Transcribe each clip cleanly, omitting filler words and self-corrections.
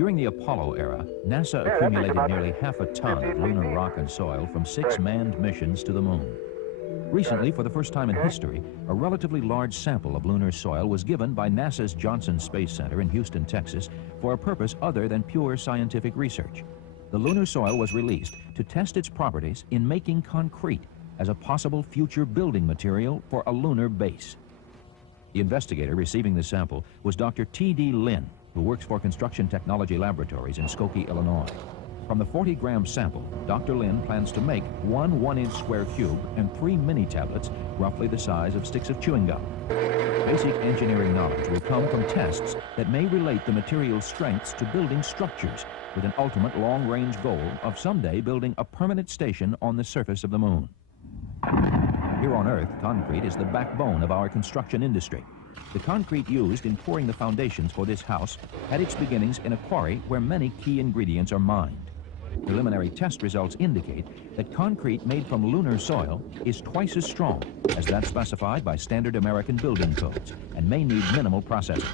During the Apollo era, NASA accumulated nearly half a ton of lunar rock and soil from 6 manned missions to the moon. Recently, for the first time in history, a relatively large sample of lunar soil was given by NASA's Johnson Space Center in Houston, Texas, for a purpose other than pure scientific research. The lunar soil was released to test its properties in making concrete as a possible future building material for a lunar base. The investigator receiving the sample was Dr. T.D. Lin, who works for Construction Technology Laboratories in Skokie, Illinois. From the 40-gram sample, Dr. Lin plans to make one 1-inch square cube and 3 mini tablets roughly the size of sticks of chewing gum. Basic engineering knowledge will come from tests that may relate the material's strengths to building structures, with an ultimate long-range goal of someday building a permanent station on the surface of the moon. Here on Earth, concrete is the backbone of our construction industry. The concrete used in pouring the foundations for this house had its beginnings in a quarry where many key ingredients are mined. Preliminary test results indicate that concrete made from lunar soil is twice as strong as that specified by standard American building codes and may need minimal processing.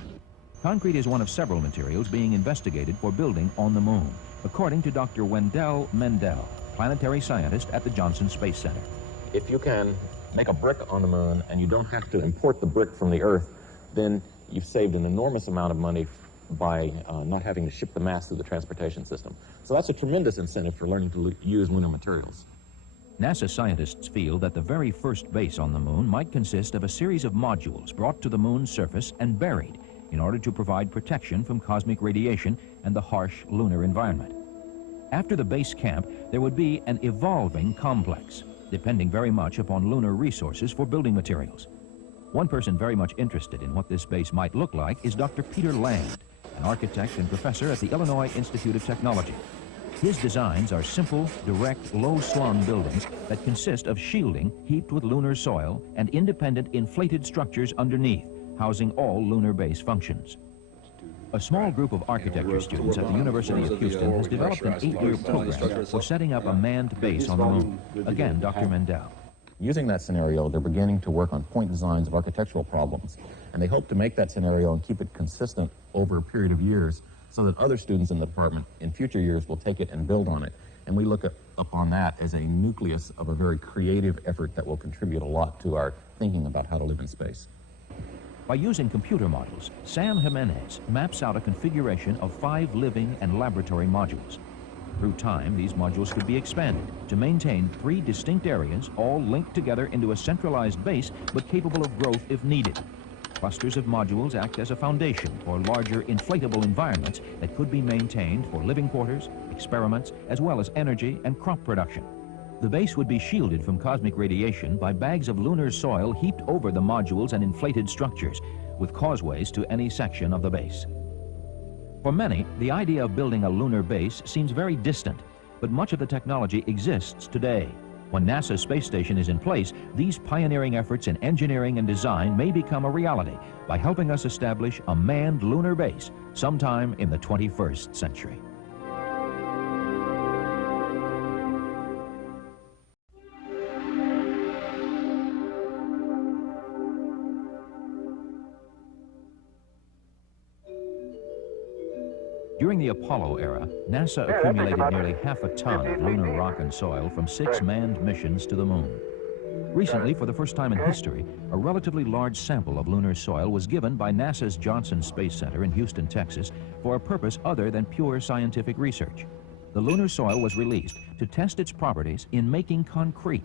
Concrete is one of several materials being investigated for building on the moon, according to Dr. Wendell Mendel, planetary scientist at the Johnson Space Center. If you can make a brick on the moon and you don't have to import the brick from the Earth, then you've saved an enormous amount of money by not having to ship the mass through the transportation system. So that's a tremendous incentive for learning to use lunar materials. NASA scientists feel that the very first base on the moon might consist of a series of modules brought to the moon's surface and buried in order to provide protection from cosmic radiation and the harsh lunar environment. After the base camp, there would be an evolving complex, depending very much upon lunar resources for building materials. One person very much interested in what this base might look like is Dr. Peter Land, an architect and professor at the Illinois Institute of Technology. His designs are simple, direct, low-slung buildings that consist of shielding heaped with lunar soil and independent inflated structures underneath, housing all lunar base functions. A small group of architecture students at the University of Houston has developed an 8-year program for setting up a manned base on the moon. Again, Dr. Mendel. Using that scenario, they're beginning to work on point designs of architectural problems, and they hope to make that scenario and keep it consistent over a period of years so that other students in the department in future years will take it and build on it. And we look upon that as a nucleus of a very creative effort that will contribute a lot to our thinking about how to live in space. By using computer models, Sam Jimenez maps out a configuration of 5 living and laboratory modules. Through time, these modules could be expanded to maintain 3 distinct areas, all linked together into a centralized base, but capable of growth if needed. Clusters of modules act as a foundation for larger inflatable environments that could be maintained for living quarters, experiments, as well as energy and crop production. The base would be shielded from cosmic radiation by bags of lunar soil heaped over the modules and inflated structures, with causeways to any section of the base. For many, the idea of building a lunar base seems very distant, but much of the technology exists today. When NASA's space station is in place, these pioneering efforts in engineering and design may become a reality by helping us establish a manned lunar base sometime in the 21st century. During the Apollo era, NASA accumulated nearly half a ton of lunar rock and soil from 6 manned missions to the moon. Recently, for the first time in history, a relatively large sample of lunar soil was given by NASA's Johnson Space Center in Houston, Texas, for a purpose other than pure scientific research. The lunar soil was released to test its properties in making concrete